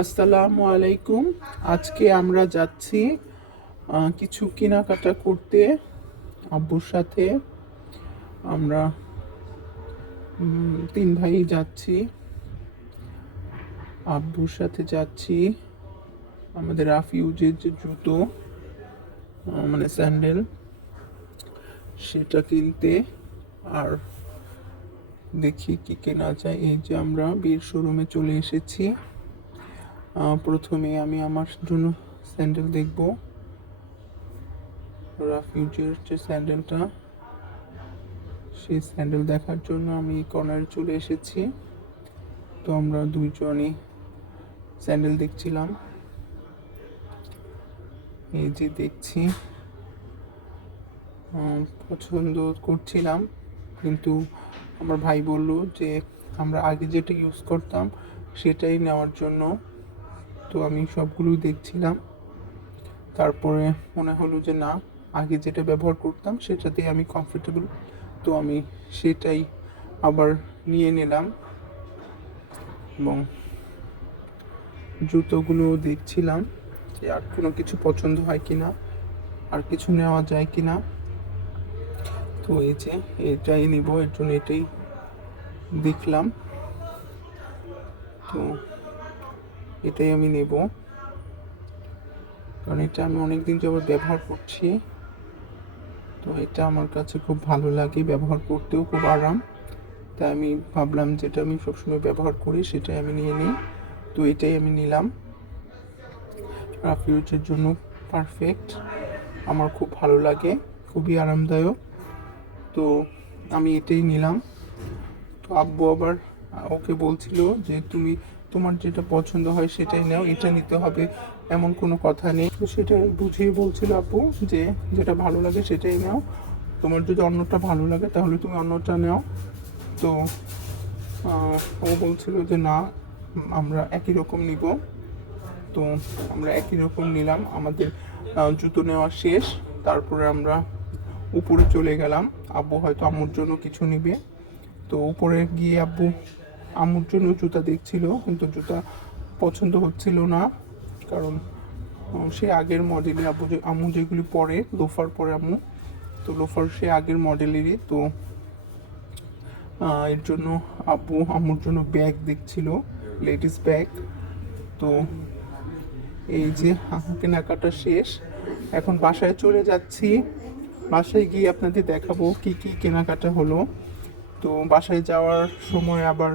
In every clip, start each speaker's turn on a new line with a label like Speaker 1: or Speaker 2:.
Speaker 1: আসসালামু আলাইকুম। আজকে আমরা যাচ্ছি কিছু কেনাকাটা করতে। আব্বুর সাথে আমরা তিন ভাই যাচ্ছি। আব্বুর সাথে যাচ্ছি। আমাদের রাফিউজের যে জুতো মানে স্যান্ডেল, সেটা কিনতে। আর দেখি কি কেনা যায়। এই যে আমরা বীর শোরুমে চলে এসেছি। প্রথমে আমি আমার জন্য স্যান্ডেল দেখব। রাফিউজের যে স্যান্ডেলটা সেই স্যান্ডেল দেখার জন্য আমি কর্নারে চলে এসেছি। তো আমরা দুইজনই স্যান্ডেল দেখছিলাম। এই যে দেখছি পছন্দ করছিলাম, কিন্তু আমার ভাই বলল যে আমরা আগে যেটা ইউজ করতাম, সেটাই নেওয়ার জন্য তো আমি সবগুলো দেখছিলাম। তারপরে মনে হলো যে না, আগে যেটা ব্যবহার করতাম সেটাতেই আমি কমফোর্টেবল তো আমি সেটাই আবার নিয়ে নিলাম এবং জুতোগুলো দেখছিলাম যে আর কোনো কিছু পছন্দ হয় কি না আর কিছু নেওয়া যায় কি না তো এই যে এটাই নিব, এর জন্য এটাই দেখলাম। তো এটাই আমি নেব। কারণ এটা আমি অনেকদিন যাবত ব্যবহার করছি। তো এটা আমার কাছে খুব ভালো লাগে, ব্যবহার করতেও খুব আরাম। তাই আমি ভাবলাম যেটা আমি সবসময় ব্যবহার করি সেটাই আমি নিয়ে নিই। তো এটাই আমি নিলাম। রাফিউজের জন্য পারফেক্ট আমার খুব ভালো লাগে, খুবই আরামদায়ক। তো আমি এটাই নিলাম। তো আব্বু আবার ওকে বলছিল যে তুমি তোমার যেটা পছন্দ হয় সেটাই নাও, এটা নিতে হবে, এমন কোনো কথা নেই। তো সেটা বুঝিয়ে বলছিল আপু যে যেটা ভালো লাগে সেটাই নাও। তোমার যদি অন্যটা ভালো লাগে তাহলে তুমি অন্যটা নাও। তো ও বলছিল যে না, আমরা একই রকম নিব। তো আমরা একই রকম নিলাম, আমাদের জুতো নেওয়া শেষ। তারপরে আমরা উপরে চলে গেলাম। আব্বু হয়তো আম্মুর জন্য কিছু নিবে। তো উপরে গিয়ে আব্বু আম্মুর জন্য জুতা দেখছিল, কিন্তু জুতা পছন্দ হচ্ছিল না। কারণ সে আগের মডেলে আব্বু যে আম্মু যেগুলি পরে, লোফার পরে আম্মু। তো লোফার সে আগের মডেলেরই তো এর জন্য আব্বু আম্মুর জন্য ব্যাগ দেখছিল লেডিস ব্যাগ তো, এই যে আমার কেনাকাটা শেষ। এখন বাসায় চলে যাচ্ছি। বাসায় গিয়ে আপনাদের দেখাবো কি কি কেনাকাটা হলো। তো বাসায় যাওয়ার সময় আবার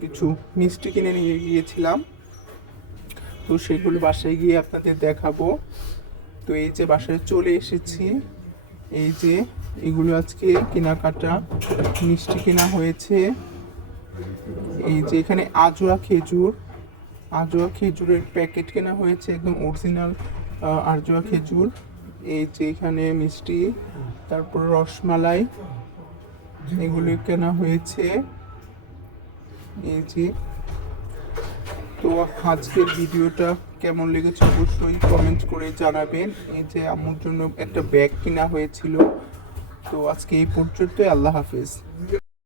Speaker 1: কিছু মিষ্টি কিনে নিয়ে গিয়েছিলাম। তো সেগুলো বাসায় গিয়ে আপনাদের দেখাবো। তো এই যে বাসায় চলে এসেছি। এই যে এগুলো আজকে কেনাকাটা, মিষ্টি কেনা হয়েছে। এই যে এখানে আজোয়া খেজুর, আজোয়া খেজুরের প্যাকেট কেনা হয়েছে, একদম অরিজিনাল আজোয়া খেজুর। এই যে এখানে মিষ্টি, তারপর রসমালাই, এগুলো কেনা হয়েছে। এই যে। তো আজকের ভিডিওটা কেমন লেগেছে অবশ্যই কমেন্ট করে জানাবেন। এই যে আমার জন্য একটা ব্যাগ কেনা হয়েছিল। তো আজকে এই পর্যন্তই, আল্লাহ হাফিজ।